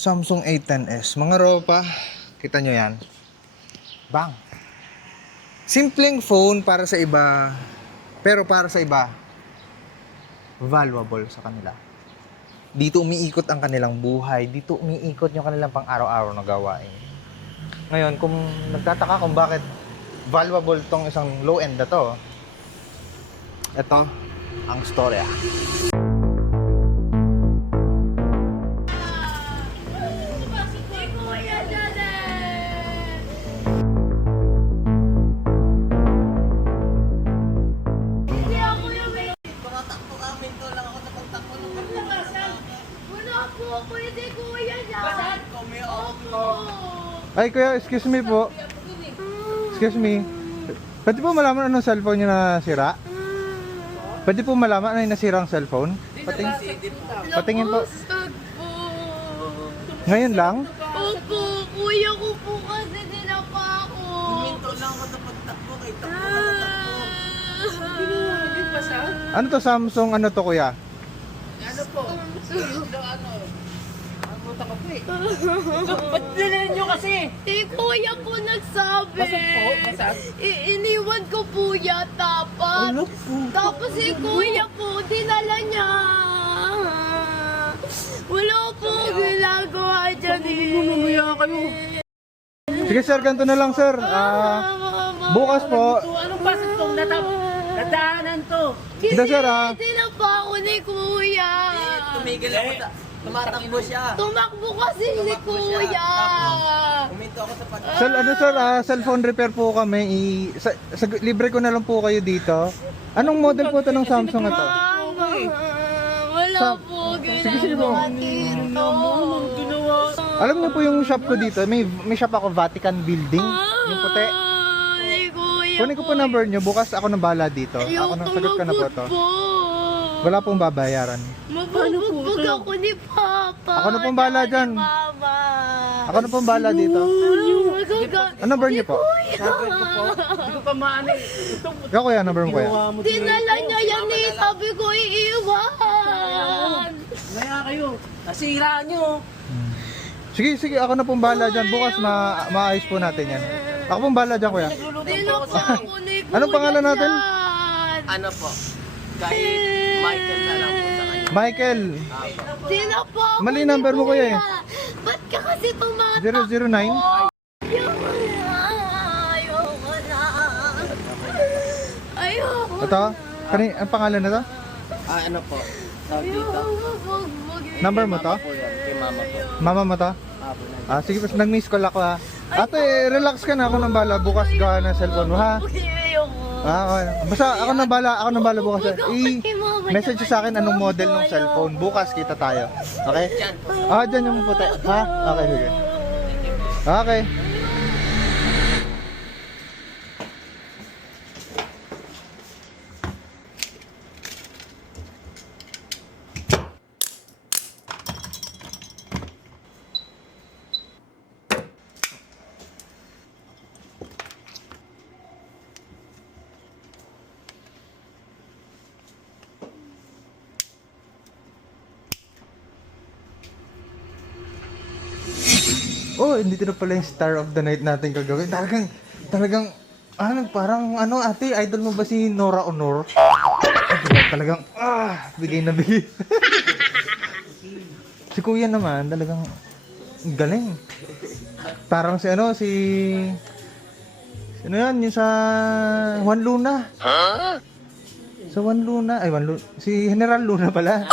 Samsung A10s. Mga ropa, kita nyo yan. Bang! Simpleng phone para sa iba, pero para sa iba, valuable sa kanila. Dito umiikot ang kanilang buhay. Dito umiikot yung kanilang pang-araw-araw na gawain. Ngayon, kung nagtataka kung bakit valuable tong isang low-end na to, ito ang storya. Ay, kuya, excuse me po. Excuse me. Pwede po malaman anong cellphone niyo nasira? Pwede po malaman ano yung nasirang cellphone? Patingin po. Ngayon lang? Opo, kuya ko po kasi dinapa ako. Minto lang ako sa pagtakbo kay takbo na takbo. Ano to, Samsung ano to, kuya? Ano po? Ano? Ang buta ko po eh. Ba't dinalan nyo kasi? Eh, kuya po nagsabi. Basag po? Basag? Iniwan ko po yata pa. Ano po? Tapos si kuya po, dinala niya. Wala po ginagawa dyan eh. Mamaya kayo. Sige sir, ganito na lang sir. Bukas po. Anong pasok tong nadaanan to? Hindi, sir, Dinapa ako ni kuya. Tumigil ako sa... Tumatakbo siya. Tumakbo kasi ni kuya. Uminto ako sa pagtakbo. Sir, ano sir, cellphone repair po kami. Libre ko na lang po kayo dito. Anong model po ito ng Samsung ito? Mama, wala po sige po. ginagawa dito. Alam niyo po yung shop ko dito, may shop ako, Vatican Building, yung puti. Ay, kuya. Kunin ko po number niyo, bukas ako nang bahala dito. Ako nang sagot ko na po to. Wala pong babayaran. Mabubugbog ako ni Papa. Ako na pong bahala dyan. Mama. Ako na pong bahala dito. Ano number niyo po? Sagot ko po. Hindi ko pa maano eh. Itong Ikaw kuya, number mo kuya. Dinala niya yan eh. Sabi ko iiwan. Maya kayo. Nasira nyo. Sige, ako na pong bahala dyan. Bukas maayos po natin yan. Ako pong bahala dyan kuya. Nagluluto po ako sa... Dinapa ako ni kuya. Anong pangalan natin? dyan. Ano po? Kay Michael na lang po sa kanya. Michael, Dinapa ako mali ni number mo kuya eh. Ba't ka kasi tumatakbo? 009. Ayoko na. Ayoko na. Ayoko na. Ito? Ang pangalan na to? Ano po? Tawag dito? Number mo to? Po yan. Kay mama po. Mama mo to? Sige, pas nag-miss call ako ha. Ate, relax ka na, ako nang bala. Bukas gawa ng cellphone mo ha. Okay. Basta ako nang bala bukas. I-message sa akin anong model ng cellphone. Bukas kita tayo. Okay? Dyan yung puti. Ha? Okay, sige. Okay. Oh, hindi na pala yung star of the night natin kagawin. Talagang, parang, ate, idol mo ba si Nora Honor? Talagang, bigay na bigay. Si kuya naman, talagang, galing. Parang sino yan, yung sa Juan Luna. Sa Juan Luna, si General Luna pala.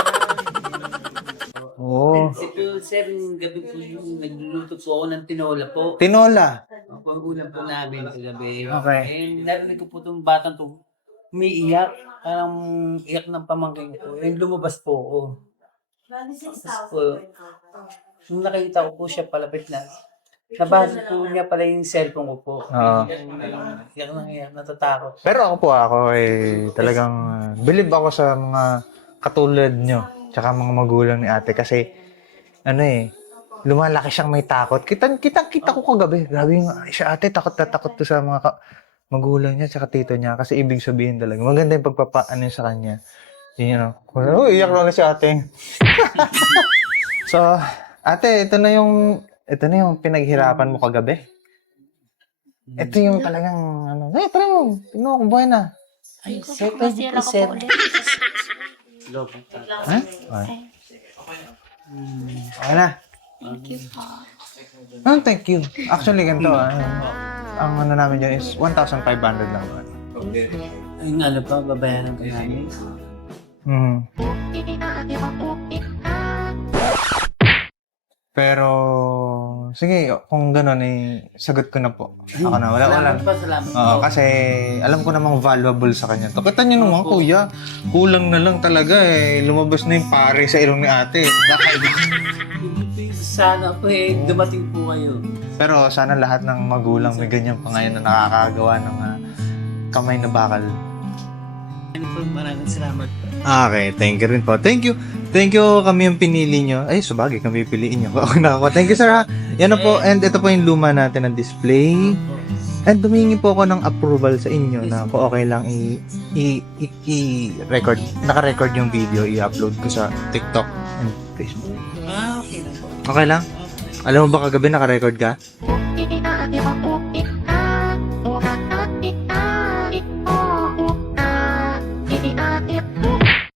Oh. Sir, gabi po yung nagluluto po ako ng tinola po. Tinola. Ako ang ulam po namin kagabi. Okay. Narinig ko po itong batang to umiiyak. Parang iyak ng pamangkin ko. Lumabas po ako. Tapos po, nung nakita ko po siya palapit na, nabasa po niya pala yung cellphone ko po. Oo. Iyak nang iyak, natatakot. Pero ako talagang believe ako sa mga katulad nyo, tsaka mga magulang ni ate kasi lumalaki siyang may takot. Kita ko kagabi. Grabe yung siya ate, takot na takot to sa mga magulang niya tsaka tito niya kasi ibig sabihin talaga maganda yung pagpapaano sa kanya. Yun, iyak lang na si ate. So, Ate, ito na yung pinaghirapan mo kagabi. Ito yung talagang, ano, tara mo, tingnan mo kung buhay na. Ay, Masira ka po ulit. Ha? Okay. Okay na. Thank you po. Thank you. Actually, ganito, ang ano namin dyan is 1,500 lang. Yung ano pa, babayaran ko namin. Pero, sige, kung gano'n, sagot ko na po. Ako na, wala. Salamat pa, salamat Oo, po. kasi alam ko namang valuable sa kanya to. Kita niyo naman, kuya, kulang na lang talaga eh. Lumabas na yung pare sa ilong ni ate. Kakaiba. Sana po dumating po kayo. Pero sana lahat ng magulang may ganyan pa ngayon na nakakagawa ng kamay na bakal. Ano po, maraming salamat po. Okay, thank you rin po. Thank you. Thank you kami yung pinili nyo. Ay, sabagay, kami piliin nyo. Okay na ako. Thank you, sir, ha. Yan na po. And ito po yung luma natin ng display. And humingi po ako ng approval sa inyo na kung okay lang i-record, naka-record yung video, i-upload ko sa TikTok and Facebook. Ah, okay na po. Okay lang? Alam mo ba kagabi naka-record ka?